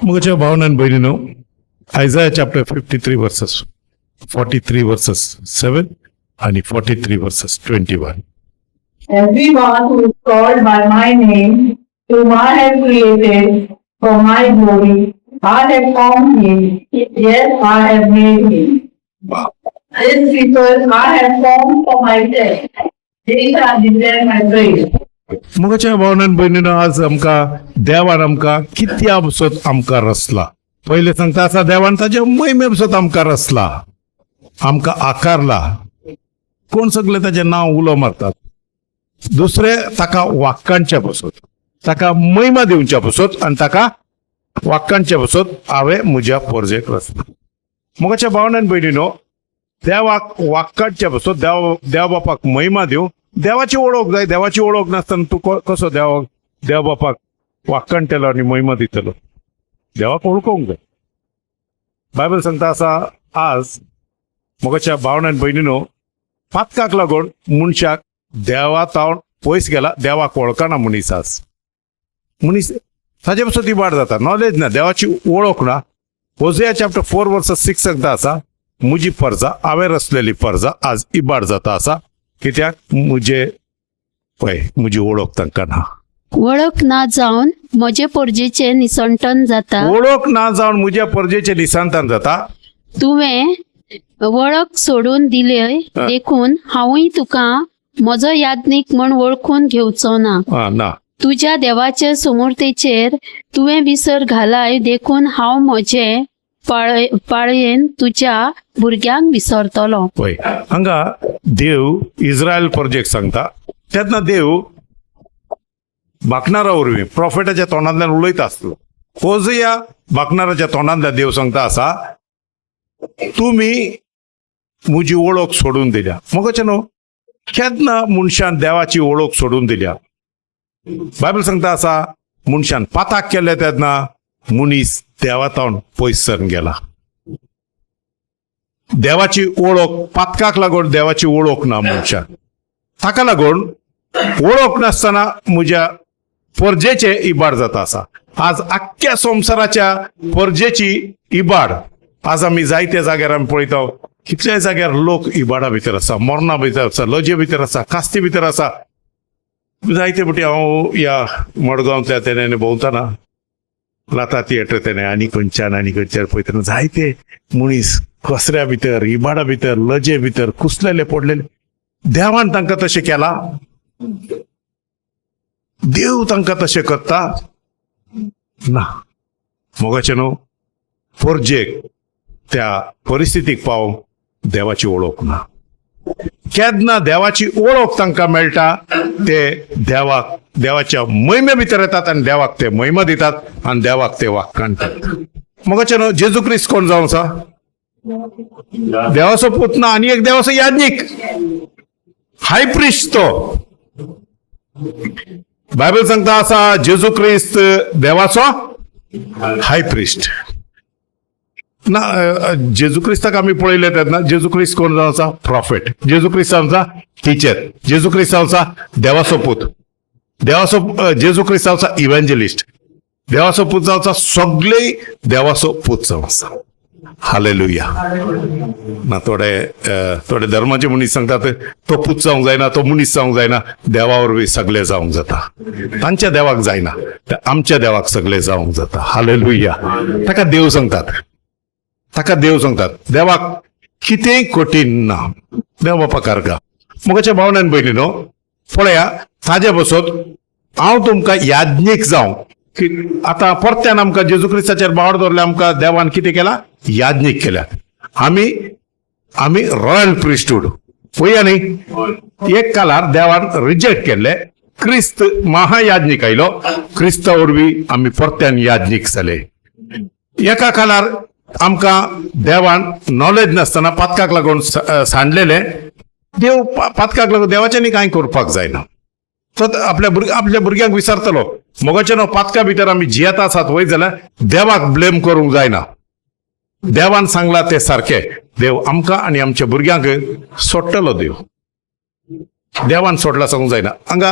मुगाच्या भावनान बहिणीनो, Isaiah chapter 53 verses 43 verses 7 आणि 43 verses 21. Everyone who is called by my name, whom I have created for my glory, I have formed him, yes, I have made him. These people I have formed for myself. These are declare my praise. मुगाच्या भावनान बहिणीनो, आज आमका देवान आमका किती बसत आमका रचला. पहिले सांगता असा, देवान ताच्या महिमे बसत आमका रचला, आमका आकारला. कोण सगळे त्याचे नाव उलो मारतात. दुसरे ताका वाक्यांच्या बसत, ताका महिमा दिवच्या बसत आणि ताका वाक्यांच्या बसत हांवें म्हज्या पोरजेक रचला. मुगाच्या भावनान बहिणीनो, देवाक वाक्यांच्या बसत देव बापाक महिमा दिव. देवाची ओळख जाय. देवाची ओळख नासतना तू कसो देव बापाक वाक्यांटेलो आणि महिमा दितलो. देवाक ओळखोंक जाय. बायबल सांगता असा, आज मुगाच्या भावनान बहिणीनो, पातकाक लागून मनशाक देवा तावन पयस गेला. देवाक वळखना मनीस. आज मनीस ताजे पासून इबाड जाता. नॉलेज ना, देवाची ओळख ना. होसेया चॅप्टर 4 verses 6 सांगता असा, म्हजी परजा, हांवें रचलेली परजा आज इबाड जाता असा. कित्याक म्हजी ओळख तांकां ना. वळख ना जावन म्हजे पोरजेचे निसंतन जाता. ओळख ना जावन म्हज्या परजेचे निसंतन जाता. तुवें वळख सोडून दिले देखून हांवूय तुका म्हजो याज्ञीक म्हण वळखून घेवचो ना. ना, तुज्या देवाचे समूर्तेचेर तुवें विसर घालाय देखून हांव म्हजे पाळयेन तुज्या भुरग्यांक विसरतलो. पळय, हांगा देव इस्रायल परजेक सांगता. तेन्ना देव भाकणारा वरवीं प्रॉफेटाच्या तोंडांतल्यान उलयता आसलो. होसेया भाकणाराच्या तोंडांतल्यान देव सांगता असा, तुमी म्हजी ओळख सोडून दिल्या. मगचे न्हू, केन्ना मनशान देवाची ओळख सोडून दिल्या. बायबल सांगता असा, मनशान पाताक केले तेन्ना मनीस देवातावन पयस सरून गेला. देवाची ओळख पातकाक लागून देवाची ओळख ना मनशान. ताका लागून ओळख नासतना म्हज्या परजेचे इबाड जाता असा. आज आख्ख्या संवसाराच्या परजेची इबाड आज आमी जायत्या जाग्यार आमी पळयता. कितल्या जाग्यार लोक इबाडा भितर आसा, मरणा भितर आसा, लजे भितर आसा, कास्ती भितर आसा. जायते फावटी हांव या मडगांवतल्या तेणे भोंवतना लता थिएटर तेणे आनी खंयच्यान पळयतना जायते मनीस कसऱ्या भितर, इबाडा भितर, लजे भितर कुसलेले पडलेले. देवान तांकां तशें केला. देव तांकां तशें करता ना. मोगाचें न्हू, परजेक त्या परिस्थितीक पावूंक देवाची ओळख ना. केन्ना देवाची ओळख तांकां मेळटा ते देवाच्या महिमे भितर येतात आनी देवाक ते महिमा दितात आनी देवाक ते वाक्कांतात. मोगाचें न्हू, जेजू क्रिस्त कोण जावन आसा? देवाचो पूत ना आनी एक देवाचो याज्ञीक, हाय प्रिस्ट तो. बायबल सांगता असा, जेजू क्रिस्त देवाचो हाय प्रिस्ट ना. जेजू क्रिस्ताक आमी पळयले तेन्ना जेजू क्रिस्त कोण जावन आसा? प्रॉफेट. जेजू क्रिस्त जावन आसा टिचर. जेजू क्रिस्त जावन आसा देवाचो पूत. जेजू क्रिस्त जावन आसा इव्हँजलिस्ट. देवाचो पूत जावन आसा सगळे देवाचो पूत जावन आसा. हालेलुया ना. थोडे धर्माचे मनीस सांगतात तो पूत जावंक जायना, तो मनीस जावंक जायना. देवा वरवीं सगळे जावंक जाता. तांच्या देवाक जायना, आमच्या देवाक सगळे जावंक जाता. हालेलुया. ताका देव सांगतात, देवाक कितेंय कठीण ना. देव बापा कारगा. मोगाच्या भावनान बहिणीनो, पळया, ताजे बसत हांव तुमकां याज्ञीक जावं. आता परत्यान आमकां जेजू क्रिस्ताचेर बावर दवरले. आमकां देवान कितें केला? याज्ञीक केल्या. आमी रॉयल प्रिस्टहूड. पळया न्ही, एक कालार देवान रिजेक्ट केल्ले. क्रिस्त महायाज्ञीक आयलो. क्रिस्ता वरवीं आमी परत्यान याज्ञीक जाले. एका कालार आमकां देवान नॉलेज नासतना पातकाक लागून सांडलेले. देव पातकाक लागून देवाच्यांनी कांय करपाक जायना. तो आपल्या भुरग्यांक विसरतलो. मोगाचें न्हू, पातका भितर आमी जियेता आसात वयर जाल्यार देवाक ब्लेम करूंक जायना. देवान सांगला ते सारखे देव आमकां आनी आमच्या भुरग्यांक सोडटलो देव. देवान सोडला सांगूंक जायना. हांगा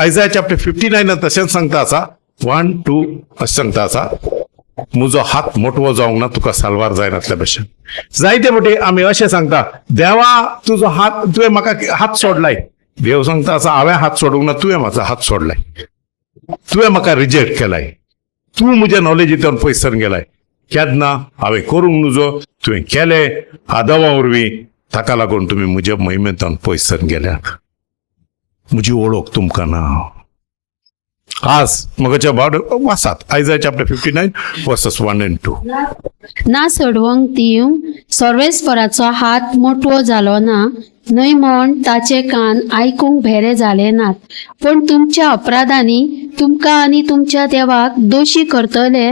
आयजाया चॅप्टर 59 तशेंच सांगता आसा 1-2 अशें सांगता आसा म्हजो हात मोटवो जावंक ना तुका साल्वार जायनातल्या भशेन. जायते फावटी आमी अशें सांगता देवा तुजो हात तुवें म्हाका हात सोडलाय. देव सांगता आसा हांवें हात सोडूंक ना तुवें म्हाजो हात सोडलाय. तुवें म्हाका रिजेक्ट केलाय. तूं म्हज्या नॉलेजींतल्यान पयस सरून गेलाय. केन्ना हांवें करूंक नजो तुवें केलें आदवा वरवीं ताका लागून तुमी म्हज्या मोहिमेंतल्यान पयस सरून गेल्यात. म्हजी वळख तुमकां ना. आज मगाच्या भाव वासात आयजाया चॅप्टर 59 वर्सेस 1 and 2. ना सोडवंक दिवंक सर्वेस्पराचो हात मोटवो जालो ना न्हय म्हण ताचे कान आयकूंक भेरे जाले नात. पण तुमच्या अपराधांनी तुमकां आनी तुमच्या देवाक दोशी करतले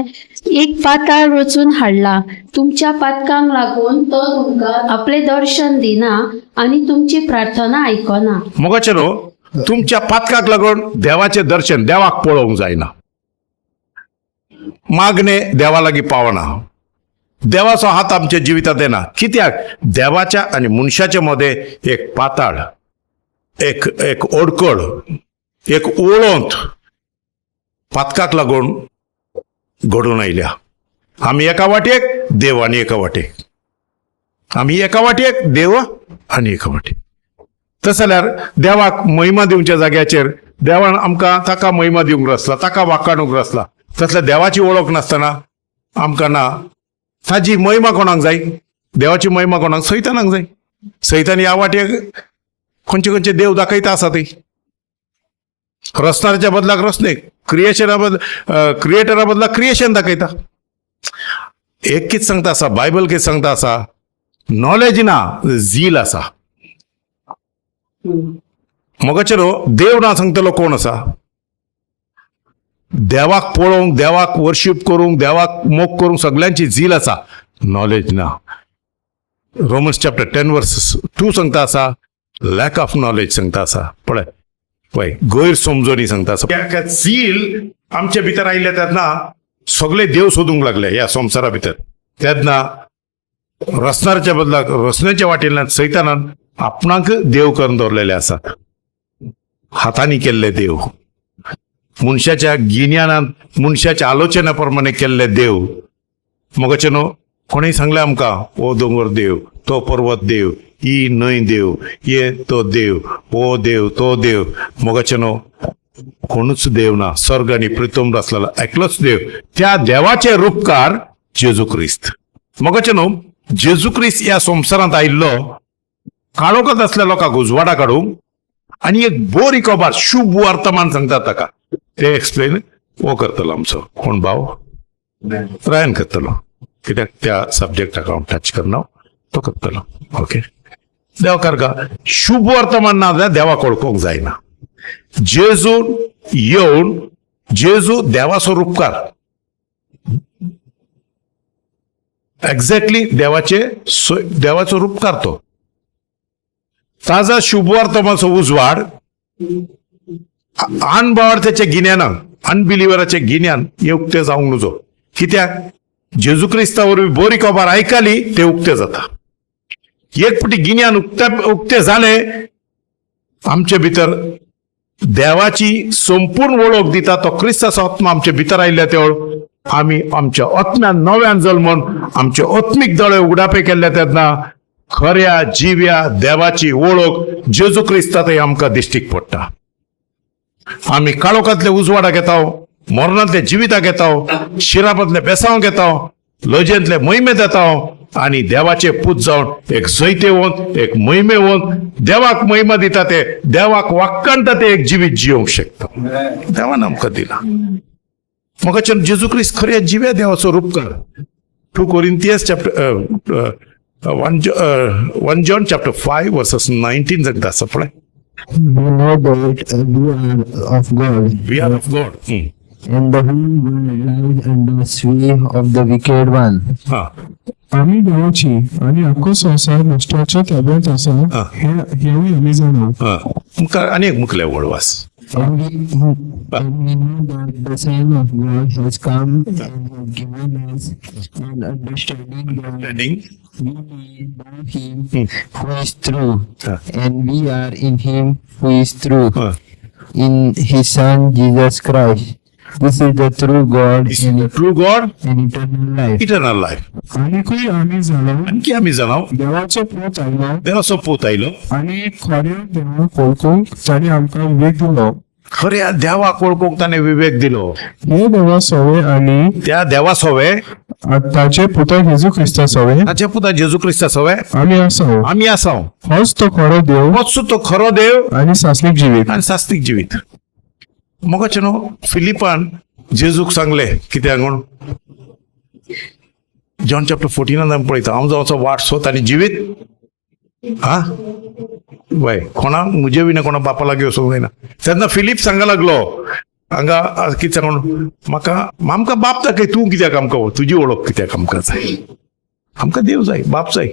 एक पाताळ रचून हाडला. तुमच्या पातकांक लागून तो तुमकां आपले दर्शन दिना आनी तुमची प्रार्थना आयकना. मगाचे न्हू तुमच्या पातकाक लागून देवाचें दर्शन देवाक पळोवंक जायना. मागणे देवा लागीं पावना. देवाचो हात आमच्या जिवितांत येना. कित्याक देवाच्या आनी मनशाच्या मदें एक पाताळ एक ओडकड एक ओळोंत पातकाक लागून घडून आयल्या. आमी एका वाटेक देव आनी एका वाटेक. आमी एका वाटेक देव आनी एका वाटेक. तस जाल्यार देवाक महिमा दिवच्या जाग्याचेर देवान आमकां ताका महिमा दिवंक रचला ताका वाखाणूंक रचला. तसल्या देवाची वळख नासतना आमकां ना ताजी महिमा कोणाक जाय. देवाची महिमा कोणाक सैतानाक जाय. सैतान ह्या वाटेक खंयचे खंयचे देव दाखयता आसा ती रचणाऱ्याच्या बदलाक रचनेक क्रिएटरा बदलाक क्रिएशन दाखयता. एक कितें सांगता आसा बायबल कितें सांगता आसा नॉलेज ना झील आसा. मगाचेरो देव ना सांगतलो कोण आसा. देवाक पळोवंक देवाक वर्शीप करूंक देवाक मोग करूंक सगळ्यांची झील आसा. नॉलेज ना. रोमन्स चॅप्टर 10 वर्सेस 2 सांगता आसा लॅक ऑफ नॉलेज सांगता आसा. पळय गैर समजोनी सांगता आसा. झील आमच्या भितर आयिल्ले तेन्ना सगळे देव सोदूंक लागले ह्या संवसारा भितर. तेन्ना रचणाऱ्याच्या बदलाक रचण्याच्या वाटेंतल्यान सैतानान आपणाक देव करून दवरलेले आसात. हातांनी केल्ले देव मनशाच्या गिन्यानान मनशाच्या आलोचना प्रमाणे केल्ले देव. मगाचे न्हू कोणीय सांगले आमकां हो दोंगर देव तो पर्वत देव ही न्हंय देव ये तो देव हो देव तो देव. मगाचे न्हू कोणूच देव ना. स्वर्ग आनी पृथ्वी आसलेलो एकलोच देव. त्या देवाचे रूपकार जेजू क्रिस्त. मगाचे न्हू जेजू क्रिस्त ह्या संवसारांत आयिल्लो काळोखांत असल्या लोकांक उजवाडा काडूंक आनी एक बरी खबर शुभ वर्तमान सांगता ताका ते एक्सप्लेन हो करतलो आमचो कोण भाव रायन करतलो. कित्याक त्या सब्जेक्टाक हांव टच करना तो करतलो. ओके देवकार का शुभ वर्तमान ना जाल्यार देवाक वळखूंक जायना. जेजू येवन जेजू देवाचो रूपकार एक्झॅक्टली देवाचो रूपकार तो. ताजा शुभ वर्तमानाचो उजवाड अनबावर्थ्याच्या गिन्यानाक अनबिलिव्हराच्या गिन्यान हे उक्ते जावंक नजो. कित्याक जेजू क्रिस्ता वरवीं बरी खबर आयकली ते उक्ते जाता. एक फावटी गिन्यान उक्ते जाले आमचे भितर देवाची संपूर्ण वळख दिता तो क्रिस्ताचो आत्मा आमच्या भितर आयिल्ल्या ते आमी आमच्या आत्म्यान नव्यान जल्मून आमचे आत्मीक दोळे उगडापे केल्ले तेन्ना खऱ्या जिव्या देवाची वळख जेजू क्रिस्तात आमकां दिश्टीक पडटा. आमी काळोखांतले उजवाडाक येता मरणांतले जिविताक येता शिरापांतले बेसांवक येता लजेंतले मोहिमेंत येता आनी देवाचे पूत जावन एक जैते वोन एक मोहिमे वोन देवाक महिमा दिता ते देवाक वाक्कांता ते एक जिवीत जिवंक शकता. देवान आमकां दिला. मगाच्यान जेजू क्रिस्त खऱ्या जिव्या देवाचो रूपकार 2 Corinthians chapter 1 John chapter 5 verses 19 सांगता आसा पळय. We know that we are of God. We are of God. And the whole world lies under the sway of the wicked one. हा आम्ही देवाची आणि अख्खो संसार नष्टाच्या ताब्यात आसा हेवूय आमी जाणा. मुखार आनी एक मुखले वळवास And we know that the Son of God has come and has given us an understanding that we may know Him who is true, and we are in Him who is true, in His Son Jesus Christ. This is the true God true God and eternal life. Eternal life. आणखी आम्ही जाणो आणखी आम्ही जाणाव देवाचो पूत आयलो देवाचो पूत आयलो आणि खऱ्या देवा पळकूंक ताणे आमकां विवेक दिलो. खऱ्या देवाक वळखूंक ताणें विवेक दिलो. हे देवा सवे आणि त्या देवा सवे ताचे पुत्र जेजू क्रिस्ता सवे ताचे पुता जेजू क्रिस्ता सवे आमी आसाव. आमी आसाव. होच तो खरो देव होच तो खरो देव आणि सासलीक जिवीत. आणि सास्तीक जिवीत. मोगाचे न्हू फिलिपान जेजूक सांगले कित्याक म्हूण जॉन चॅप्टर 14 आमी पळयता हांव जावचो वाट सोत आनी जिवीत हा वय कोणा म्हजे विना कोणा बापा लागीं वचूंक जायना. तेन्ना फिलीप सांगूंक लागलो हांगा कितें सांगून म्हाका आमकां बाप दाखय तूं कित्याक आमकां तुजी वळख कित्याक आमकां जाय. आमकां देव जाय बाप जाय.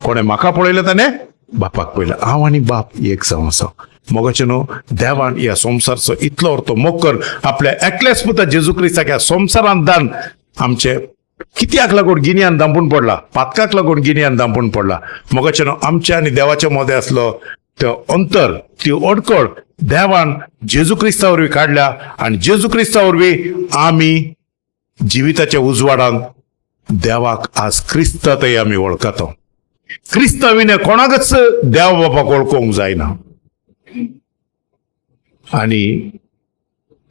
कोणें म्हाका पळयलें ताणें बापाक पळयलें. हांव आनी बाप एक जावन आसा. मोगाचे न्हू देवान ह्या संवसारचो इतलो व्हरतो मोक्कर आपल्या एकल्याच पुता जेजू क्रिस्ताक ह्या संवसारांत दान आमचे कित्याक लागून गिन्यान दांपून पडला पातकाक लागून गिन्यान दांपून पडला. मोगाचे न्हू आमच्या आनी देवाच्या मदें आसलो तो अंतर ती अडखळ देवान जेजू क्रिस्ता वरवीं काडल्या आनी जेजू क्रिस्ता वरवीं आमी जिविताच्या उजवाडान देवाक आज क्रिस्तातय आमी वळखता. क्रिस्ता विने कोणाकच देव बापाक वळखूंक जायना. आणि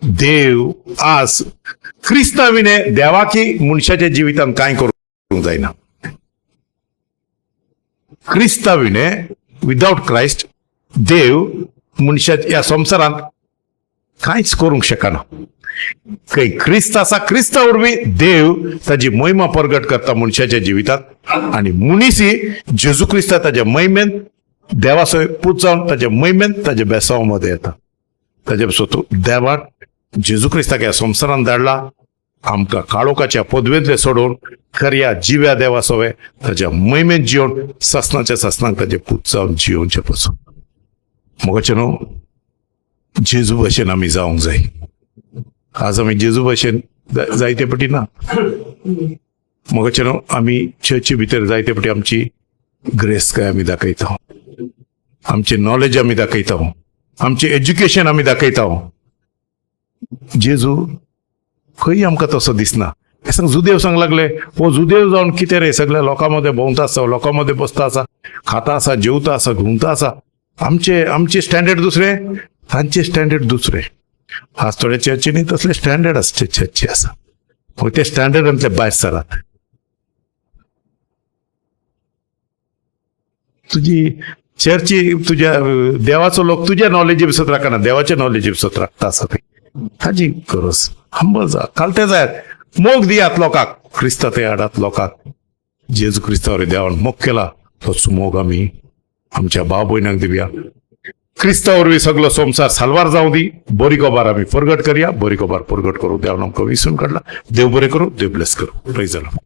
देव आज क्रिस्ता विने देवाकी मनशाच्या जिवितांत कांय करूंक जायना. क्रिस्ता विने विदाउट क्रायस्ट देव मनशाच्या ह्या संवसारांत कांयच करूंक शकना. खंय क्रिस्त आसा क्रिस्ता वरवीं देव ताजी महिमा प्रगट करता मनशाच्या जिवितांत आनी मनीस जेजू क्रिस्ता ताच्या महिमेन देवासोय पूत जावन ताच्या महिमेन ताच्या बेसाव मध्ये येता. ताचे पासून देवान जेजू क्रिस्ताक ह्या संवसारांत धाडला आमकां काळोखाच्या पदवेंतले सोडून खऱ्या जिव्या देवा सवे ताच्या महिमेन जिवन ससनाच्या ससनाक ताचे पूत जावन जिवोवचे पासून. मोगाचे न्हू जेजू भशेन आमी जावंक जाय. आज आमी जेजू भशेन जायते फावटी ना. मोगाचे न्हू आमी चर्ची भितर जायते फावटी आमची ग्रेस काय आमी दाखयता. आमचे नॉलेज आमी दाखयता. आमचे एज्युकेशन आमी दाखयता. जेजू खंय आमकां तसो दिसना. हे सांग जुदेव सांग लागले हो जुदेव जावन कितें रे सगळ्या लोकां मध्ये भोंवता आसा लोकां मध्ये बसता आसा खाता आसा जेवता आसा घुंवता आसा. आमचे स्टँडर्ड दुसरे तांचे स्टँडर्ड दुसरे. आज थोड्या चर्चींनी तसले स्टँडर्ड आसचे चर्ची आसा पूण ते स्टँडर्डांतले भायर सरात. तुजी चर्ची तुझ्या देवाचो लोक तुझ्या नॉलेजी विसत राखना देवाच्या नॉलेजी विसत राखता आसा ते हाजी गरज. हंबल जा कालते जायत मोग दियात लोकांक क्रिस्ता ते हाडात लोकांक. जेजू क्रिस्तावर देवान मोग केला तोच मोग आमी आमच्या भाव भयणांक दिवया. क्रिस्ता वरवीं सगळो संवसार साल्वार जावं दी. बरी खबर आमी प्रगट करया. बरी खबर प्रगट करूं देवान आमकां विसरून काडला. देव बरें करूं देव ब्लेस करूं. Praise the Lord.